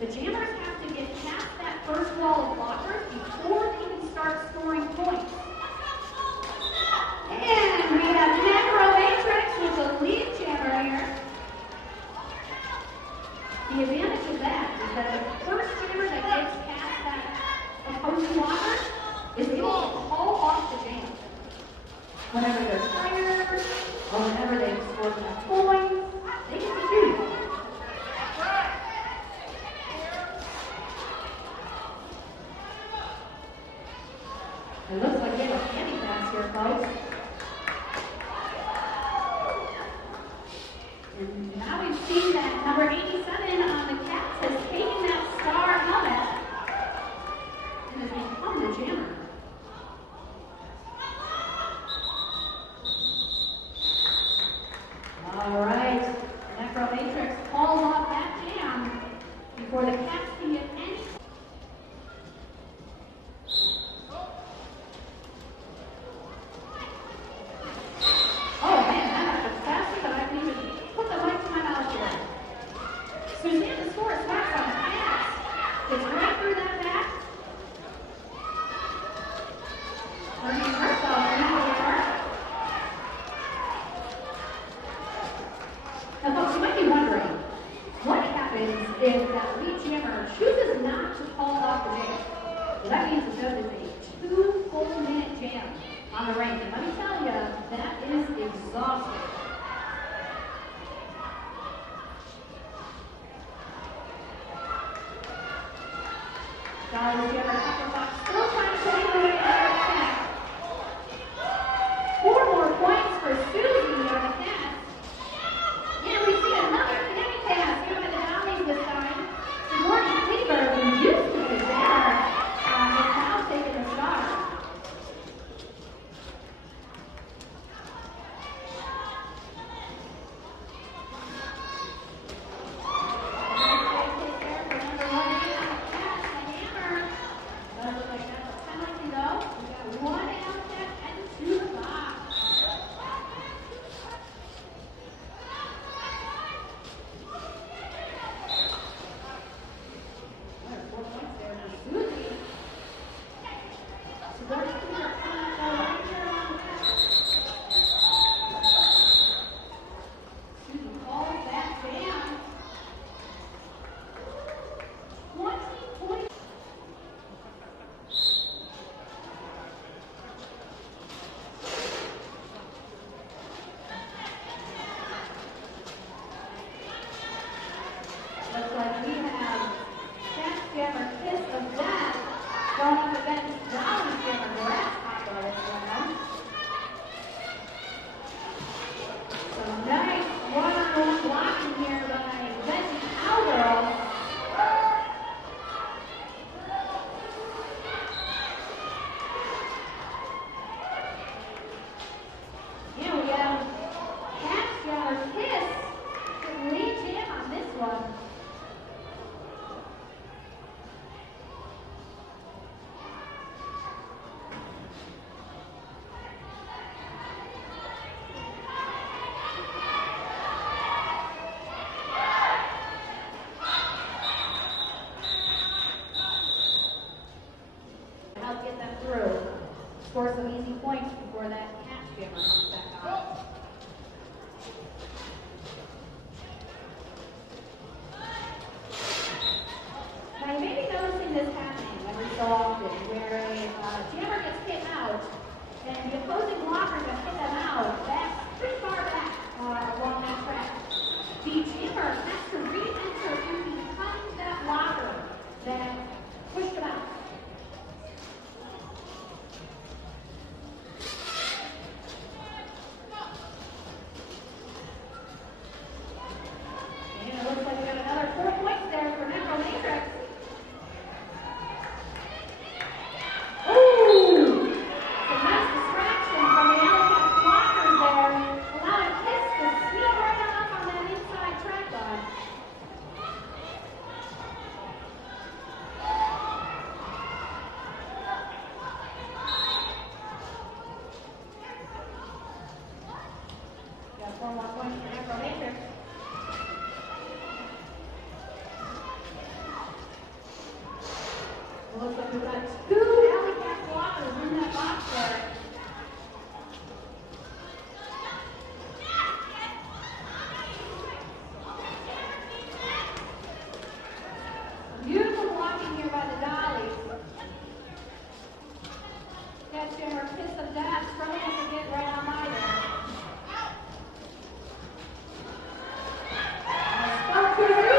The Jammers have to get past that first wall of blockers before they can start scoring points. And we have Necromatrix with the lead jammer here. The advantage of that is that the first jammer that gets past that opposing blocker is able to call off the jam. Whenever they're tired, or whenever they've scored enough points, they get to do that. It looks like they have a candy pass here, folks. And now we've seen that number 87 on the Cats has taken that star helmet and has become the jammer. All right, Necromatrix calls off that jam before the Cats can get any. If that lead jammer chooses not to call off the jam, well, that means that there is a 2 full minute jam on the rank. And let me tell you, that is exhausting. Dollies jammer Pepperbox still trying to take away another cat. 4 more points for Susie on the Cats. And we see another candy pass here by the Dollies this time. Morning Cleaver, who used to be there, is now taking the star. Looks like we have Cat Jammer Kiss of Death going up against Dollies Jammer Grasshopper this round. So nice one-on-one blocking here by Veggie Cowgirl. Yeah, we have Cat Jammer Kiss with lead jam on this one. Get them through. Score some easy points before that Cat jammer comes back on. Now you may be noticing this happening every so often, where a jammer gets hit out, and the opposing blocker gets hit them out. That's pretty far back along that track. The jammer has to re-enter in behind that blocker that pushed them out. Ooh! Some nice distraction from the Alley Cat looks like we've got two alley cat blockers in that box there. Beautiful blocking here by the Dollies. That's Jimmer, kiss of death, struggling to get right on by there. Spot to the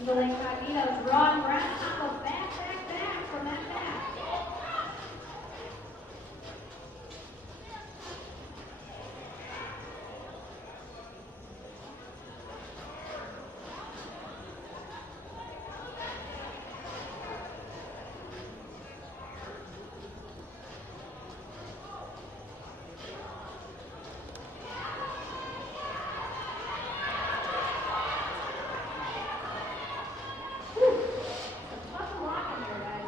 Eagle Incognito drawing ground combo back, back, back from that back. Tough block in there, guys.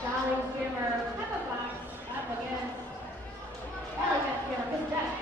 Dollies, Jammer, have a box up against. Oh, against Jammer, good death.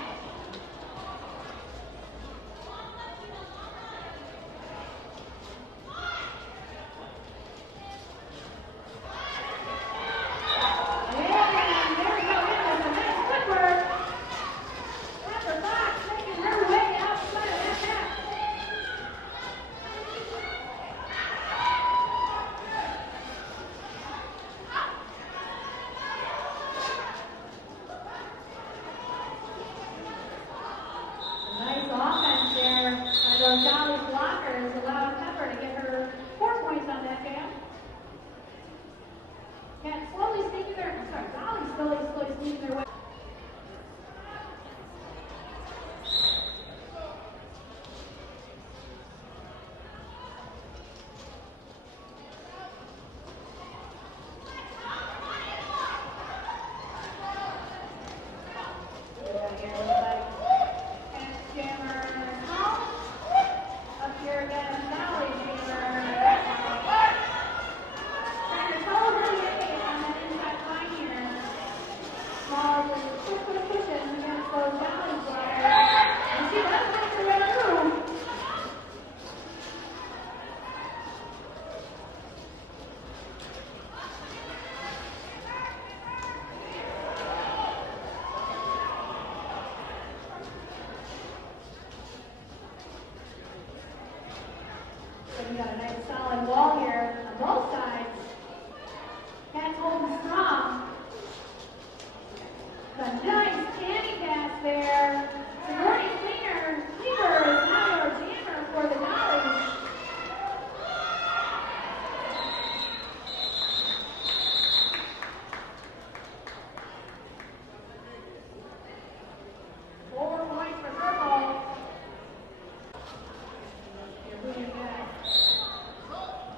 Dollies blockers allowed Pepper to get her 4 points on that jam. Cat slowly sneaking their, Dollies slowly sneaking their way. We got a nice solid wall here on both sides. Cats holding strong. A nice candy pass there. Sigourney Cleaver is now our jammer for the Dollies.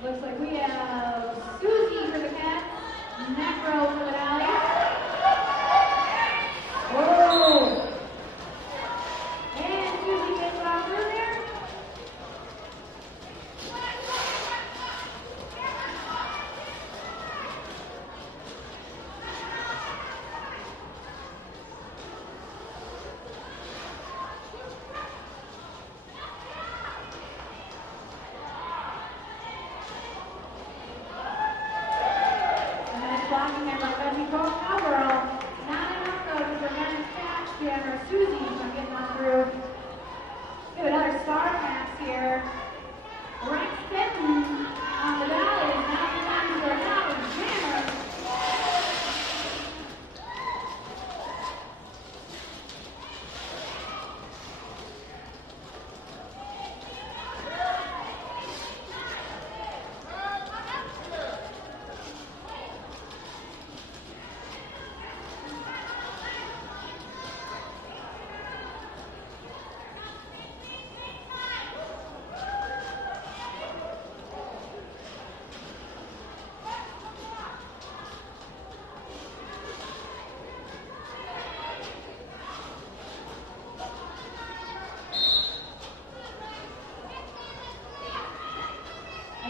Looks like we have Susie for the Cats, Necro for the Dollies. Whoa! And Susie gets off through there. Susie from getting on through. We have another star pass here. Rex Fitton on the Dollies. Now the time to our Dollies jammer.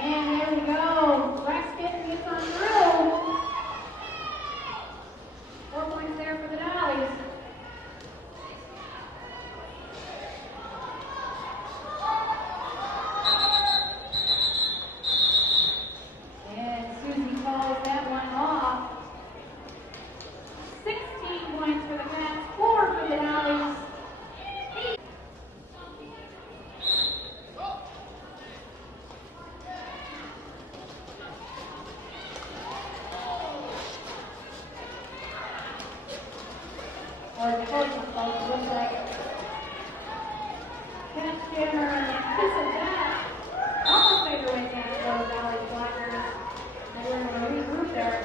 And there we go. Rex Fitton gets on through. 4 points there for the Dollies. And Susie calls that one off. 16 points for the Cats, 4 for the Dollies. Or the coach looks like Cats jammer, kiss of death. Almost made her way down those Dollies blockers. They were going to regroup there.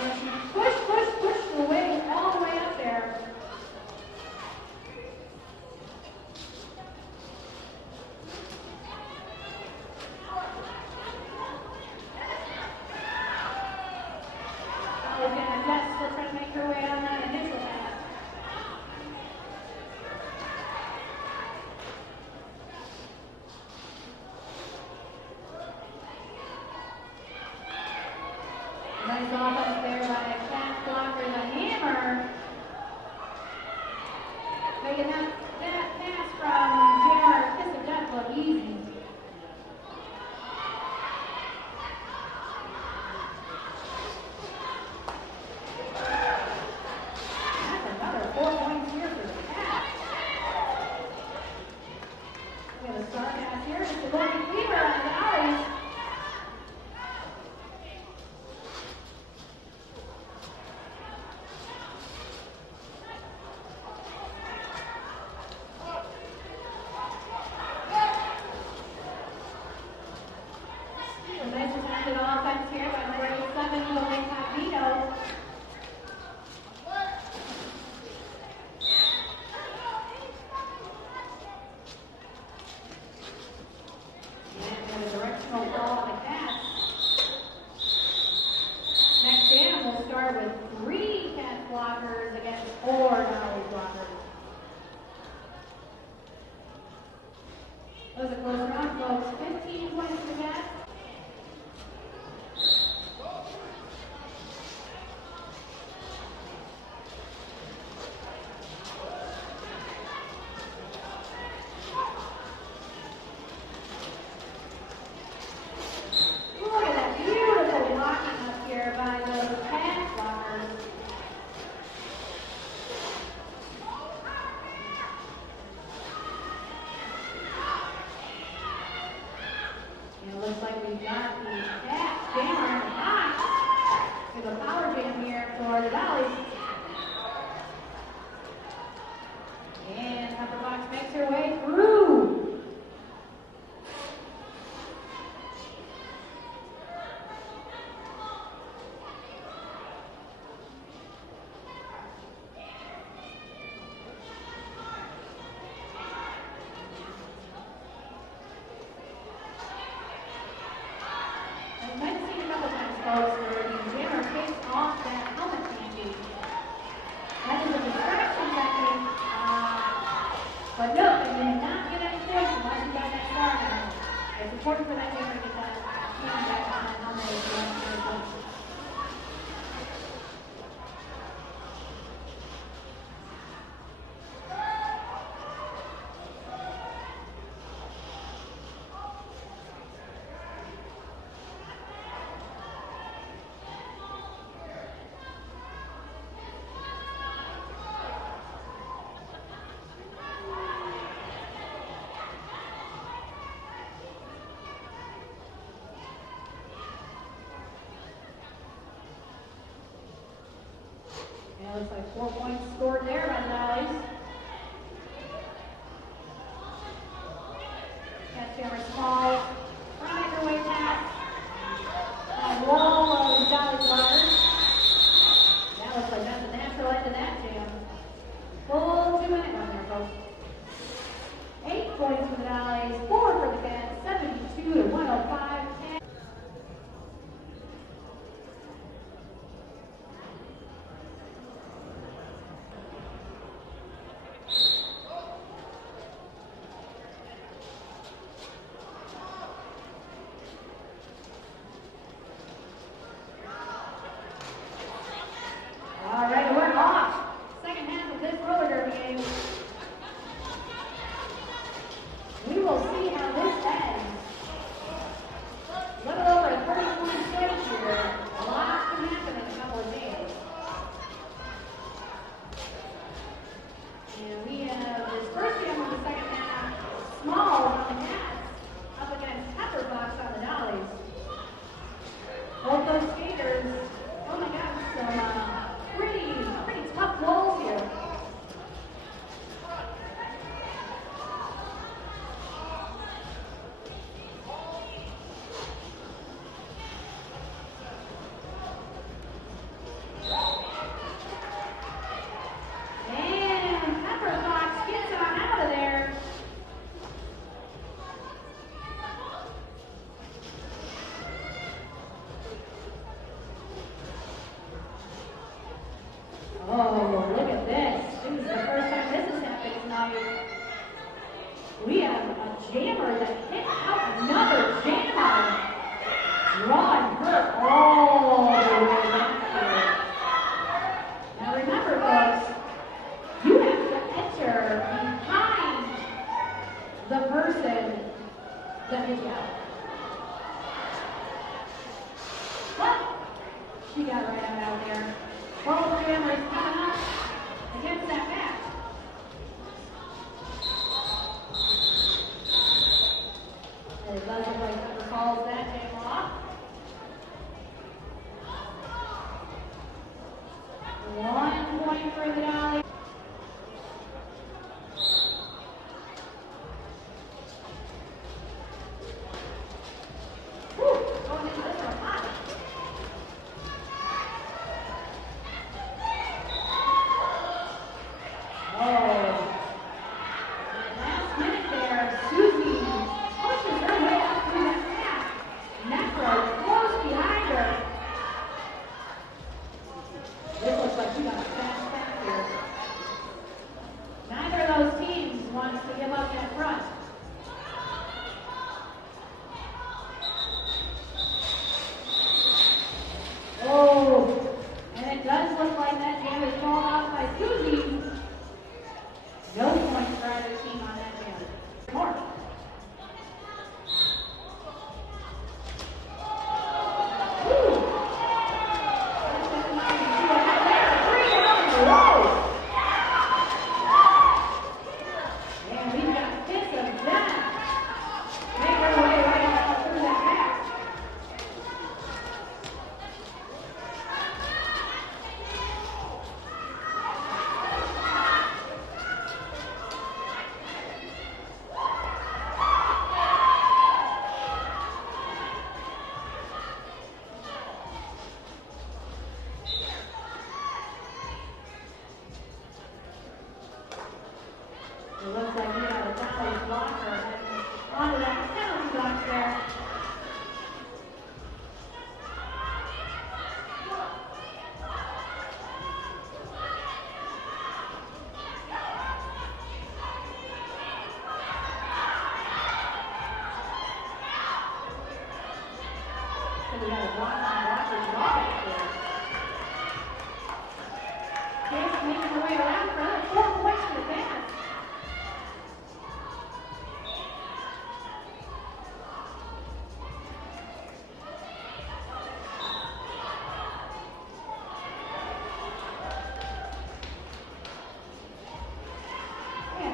And she pushed her way all the way up there. making that pass from Jammer Kiss of Death look easy. That's another 4 points here for the pass. We have a star pass here. It's a Logan Weaver on the Dollies. That was a close round, folks. 15 points for the Cats. Look at that beautiful blocking up here by those pass blockers. Looks like we've got the jammer in the box. We have a power jam here for the Dollies. And Upper Box makes her way through. You might have seen a couple times, folks, where the jammer takes off that helmet candy. That is a distraction technique. But no, they did not get any points unless you got that star now. It's important for that jammer to get that candy back on that helmet if you want to get points. Yeah, looks like 4 points scored there by the Dollies. Cats jammer small. Trying to make her way past that wall of Dolly blockers. That looks like that's a natural end to that jam. Full 2-minute run there, folks. 8 points for the Dollies, 4 for the Cats, 72 to 105. All right, we're off. Second half of this roller derby game. We will see how this ends. Little over a 30-point switch here. A lot can happen in a couple of days. And we have this first game of the second half. Small on the Cats up against Pepper Box on the Dollies. Both those skaters, oh my gosh, some pretty tough walls here. And Pepper Fox gets on out of there. the person that hit you out. But she got right out there. Both families coming up against that back. And it does look like Pepper calls that game off. 1 point for the Dollies. It looks like we got a Dollies blocker onto that penalty box there. So we got a blocker draw here. Kids making their way around for another 4 points to the Cats.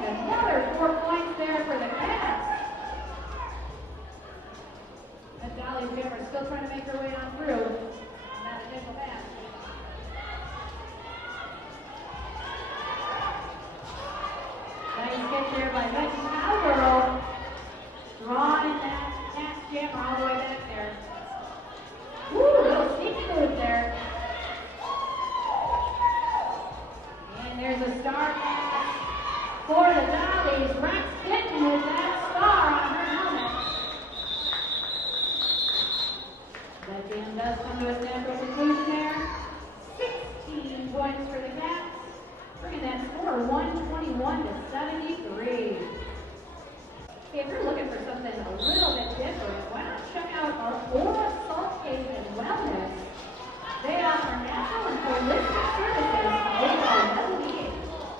Another 4 points there for the Cats. And Dollies Jammer still trying to make her way on through. And that initial pass. Nice catch there by Becky Cowgirl. Drawing that Cats Jammer all the way back there. Woo, little sneaky move there. And there's a star pass for the Dollies. Rex Kitten with that star on her helmet. That game does come to its natural conclusion there. 16 points for the Cats, bringing that score 121 to 73. Hey, if you're looking for something a little bit different, why not check out our Aura Salt Cave and Wellness. They offer natural and holistic services made by well-being,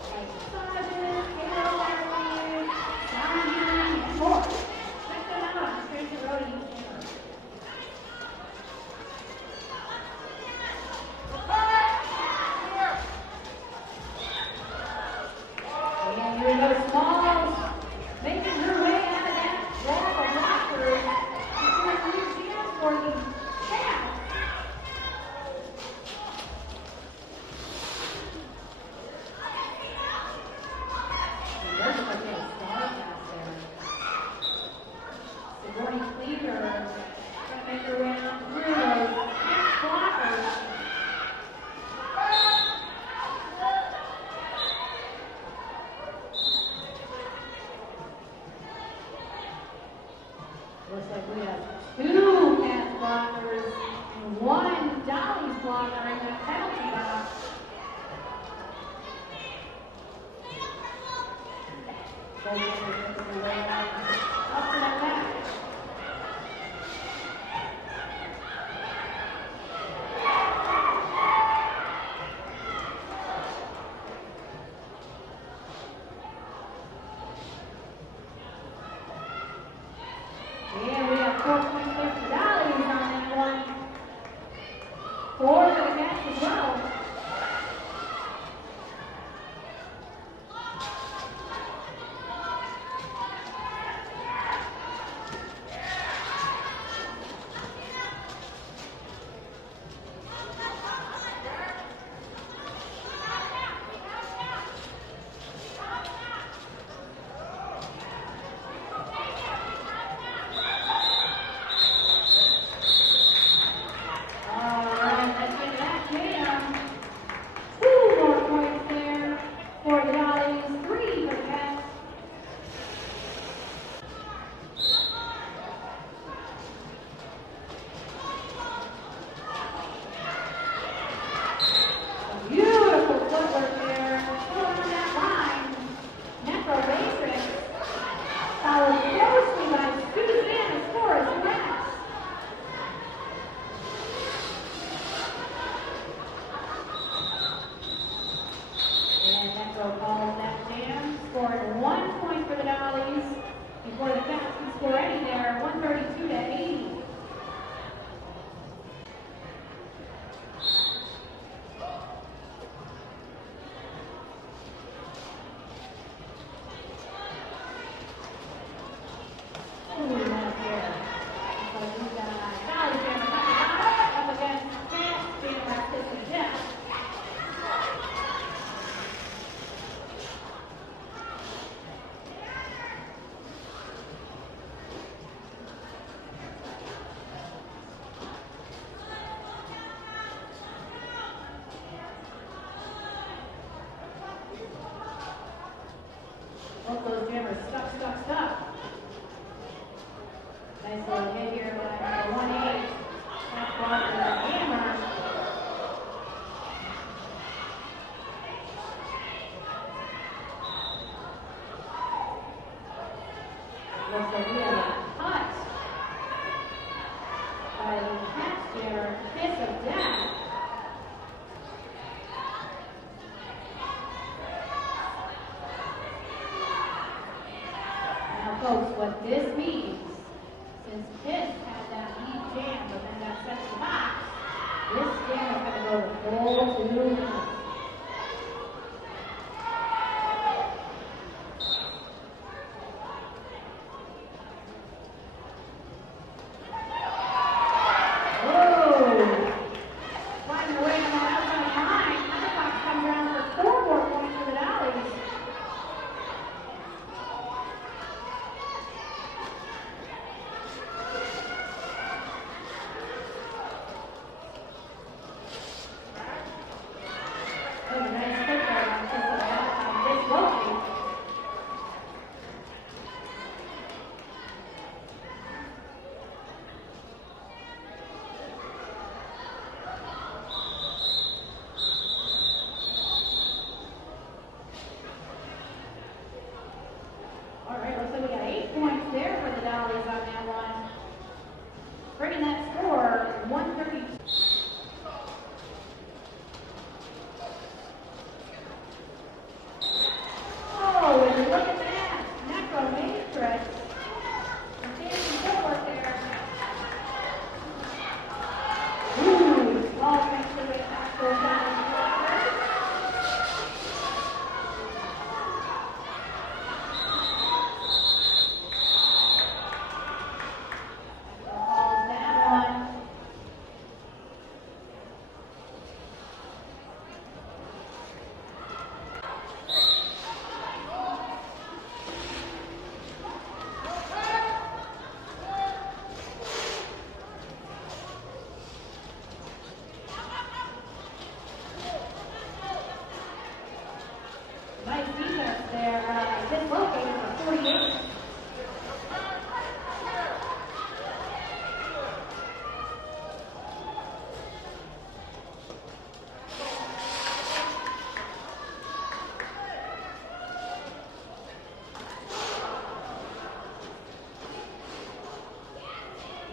like massages, hair therapy, sound healing, and more. Check them out on Stranger Road in East Hammer. And here we go, Smalls, making her way out of that wall of lockers. Doing a new jam for the Cats. And there's a little star pass there. Sigourney Cleaver trying to make her way on through those Cats blockers. Looks like we have 2 Cats blockers and 1 Dollies blocker in that penalty box. So we're making our way up to that back. scored 1 point for the Dollies before the Cats could score any there, 132-80. Both those jammers stuck. Nice little hit here by 1-8. That's blocked by the hammer. Looks like we have a cut by the Cats jammer. Kiss of death. Folks, what this means, since Pitt had that lead jam, but then got sent to the box, this jam is going to go the full 2 minutes. Whoa! Finding a way to that outside line. Another box comes around for 4 more points for the Dollies. All right, looks like we got 8 points there for the Dollies on that one. Bringing that score 132. Oh, and look at that. Necro Matrix. Dancing footwork there. Ooh, ball makes the way back to the Dollies. Nice defense there, dislocated for 48.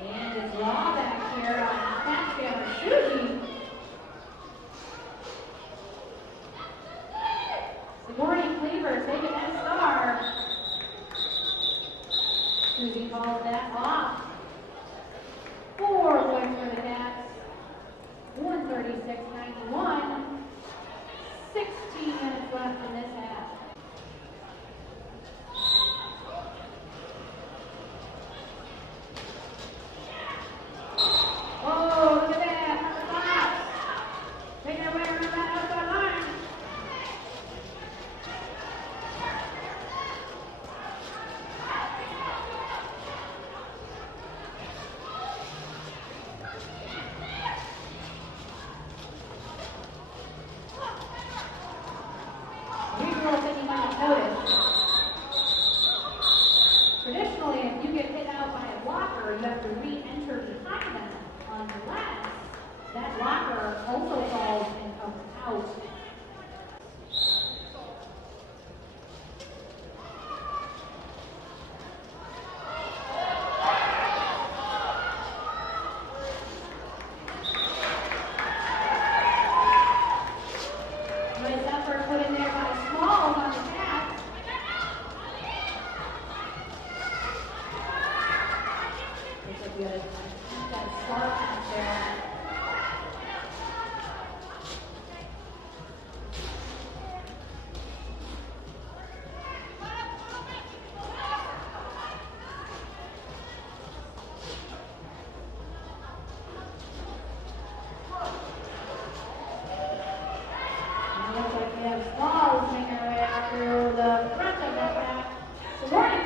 And a draw back here on Cats jammer Susie. Sigourney Cleaver taking that star. Susie calls that off. 4 points for the Cats. 136-91. 16 minutes left in this half. Oh, look at that. Number 5. Taking it away from that outside line. We will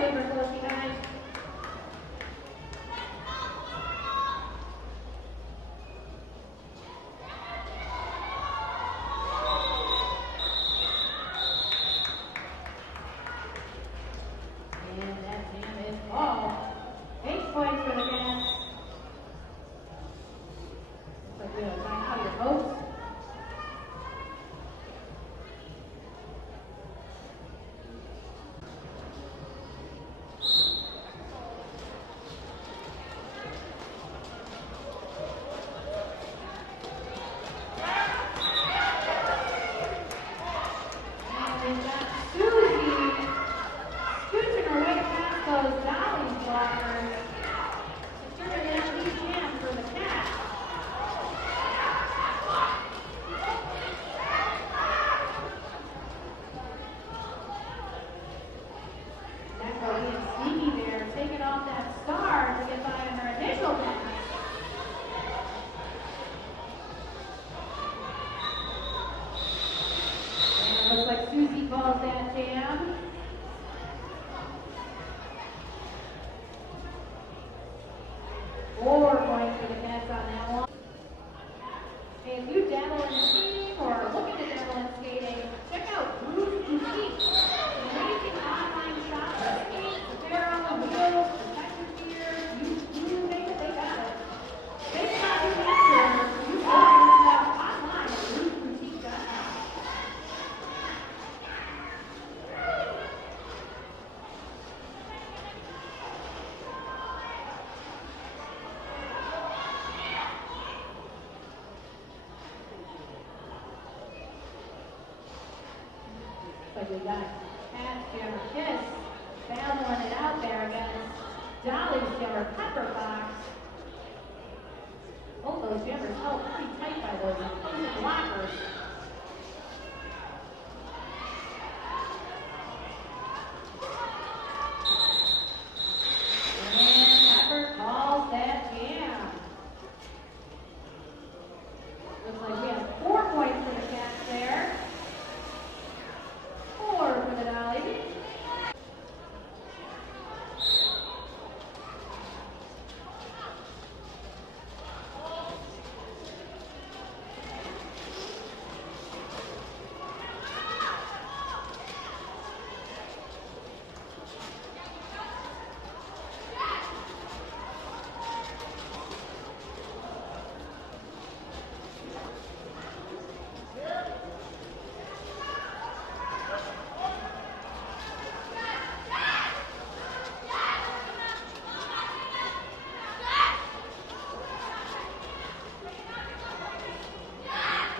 Jammer close behind. And that jam is ball. 8 points for the Cats. Looks like we have to find out your votes. And we've got Susie scooching her way past those Dollies blockers to turn it into a jam for the Cats. Echo being sneaky there, taking off that star to get by on her initial pass. And it looks like Susie calls that jam. Four points for the Cats on that one. Hey, if you dabble in skating or looking to dabble in skating, check out Bruce Boutique. An amazing online shop for skates, apparel, wheels, protective gear, you name it, they got it. They got you answer. You can order them online at bruceboutique.com. But we got Cat Jammer Kiss battling it out there against Dolly's Jammer Pepper Fox. Both those jammers held pretty tight by those opposing blockers. And Pepper calls that jam. Looks like we have 4 points for the Cats there. 4 for the Dollies.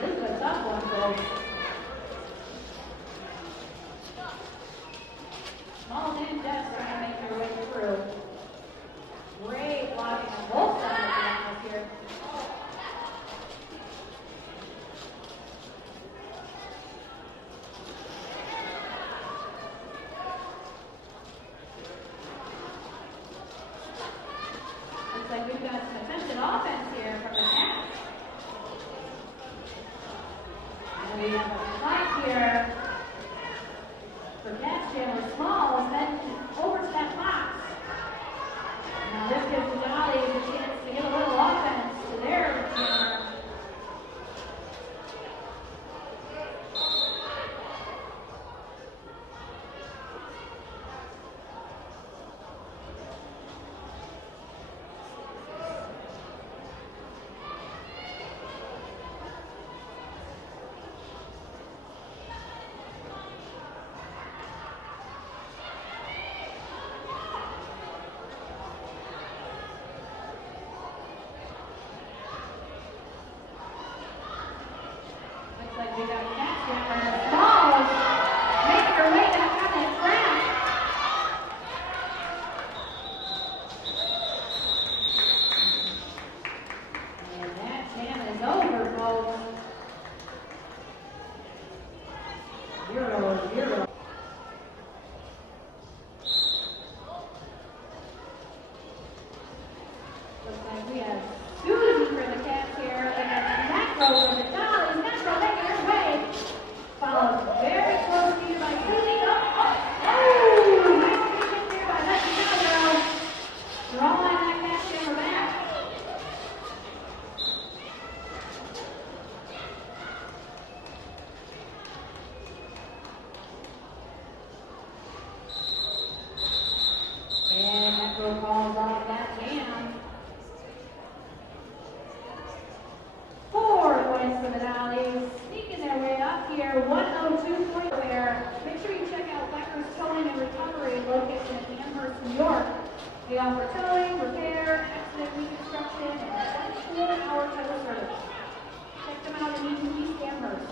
This is a tough one, folks. Small and Jets are going to make their way through. Great blocking on both sides of the ice here. Looks like we've got some attempted offense here from the Cats. And we have a flag here for Cats Jammer Smalls, then over to that box. Now this gives the Dollies a chance to get a little offense to their jammer. So calls off that jam. 4 points for the Dollies. Sneaking their way up here. 102 points there. Make sure you check out Becker's Towing and Recovery location in Amherst, New York. They offer towing, repair, accident reconstruction, and 24-hour tow service. Check them out in East Amherst.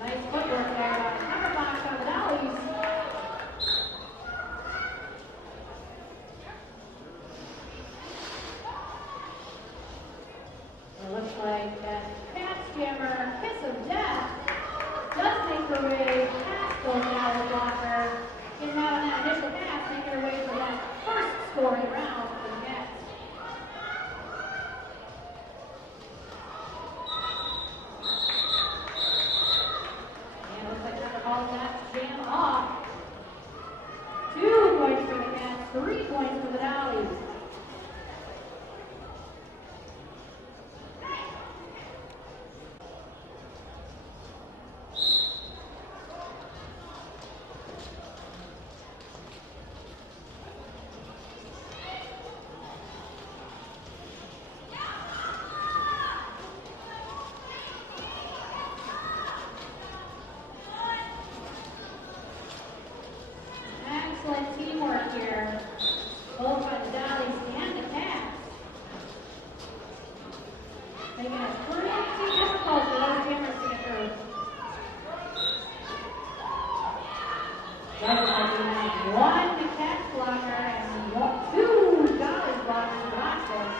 Nice footwork there by number 5 on the Dollies. It looks like that catch jammer, Kiss of Death, does make her way past those Dollies blocker. Getting out on that initial pass, making her way for that first scoring round for the Cats. And it looks like Trevor calls that jam off. 2 points for the Cats, 3 points for the Dollies. Excellent teamwork here, both by the Dollies and the Cats. Making it pretty difficult for those jammers to get through. Doesn't like we have 1 Cats blocker and 2 Dollies blockers to box this.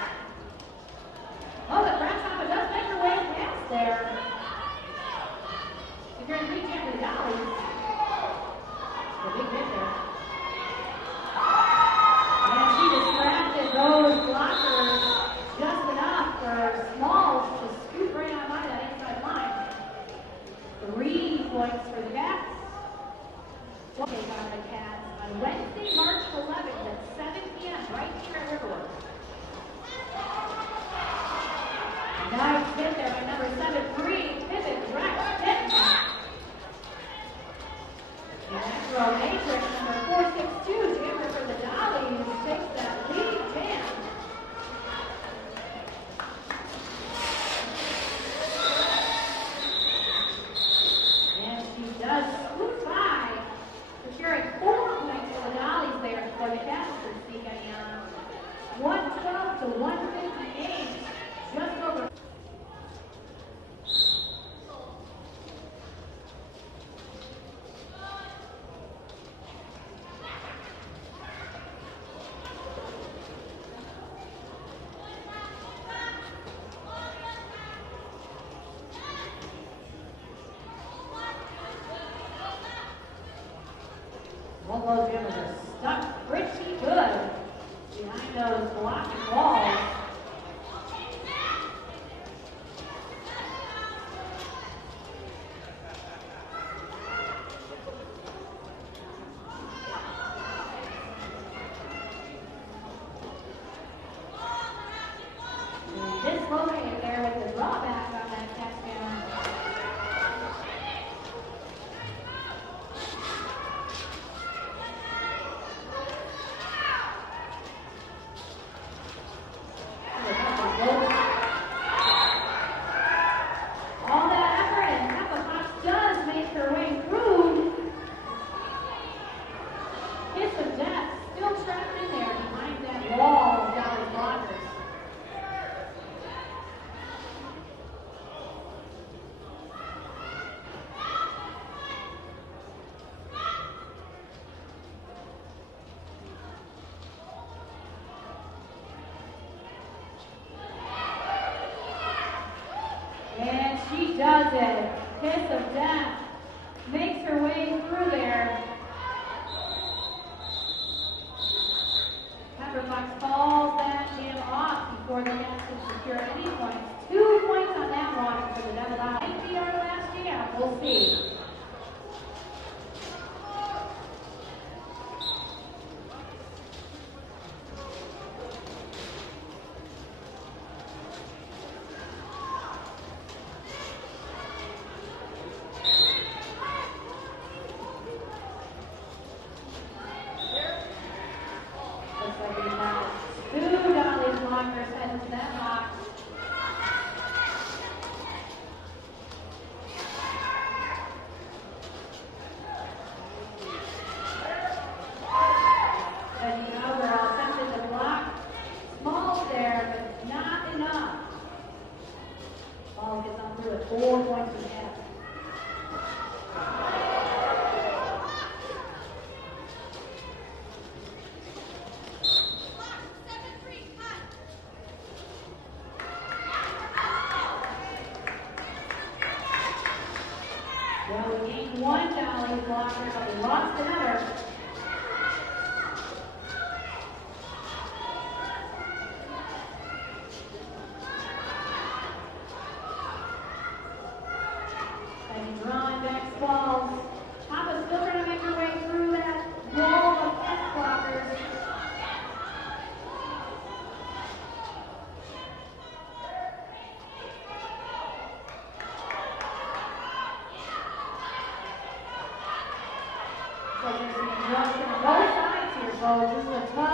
Oh, the Grasshopper does make her way past there. Securing 3 jam for the Dollies. A big hit there. And she distracted those blockers just enough for Smalls to scoot right on by that inside line. 3 points for the Cats. We'll take on the Cats on Wednesday, March 11th at 7 p.m. right here at RiverWorks. Nice hit there by number 7-3, Pivot Rex Pitman. And Afro Matrix, number 462, jammer for the Dollies, takes that lead jam. And she does scoot by, securing 4 points for the Dollies there before the Cats could sneak any on. 112 to 158, just over. Both those jammers are stuck pretty good behind those blocking walls. Dislocated there with the drawback on that catch jammer. All that effort and Peppa Potts does make her way through. Kiss of Death still trapped in there behind that wall of Dolly's blockers. And she does it. Kiss of Death makes her way through there. Pepperfox calls that jam off before the Cats can secure any points. 2 points on that one for the Devil Dollies. Might be our last jam. We'll see. 4 points to half. Well, we gained 1 Dolly blocker, but we lost another. And drawing back balls. Papa's still trying to make her way through that wall of F blockers. So there's some interruption on both sides here, folks. This is a tough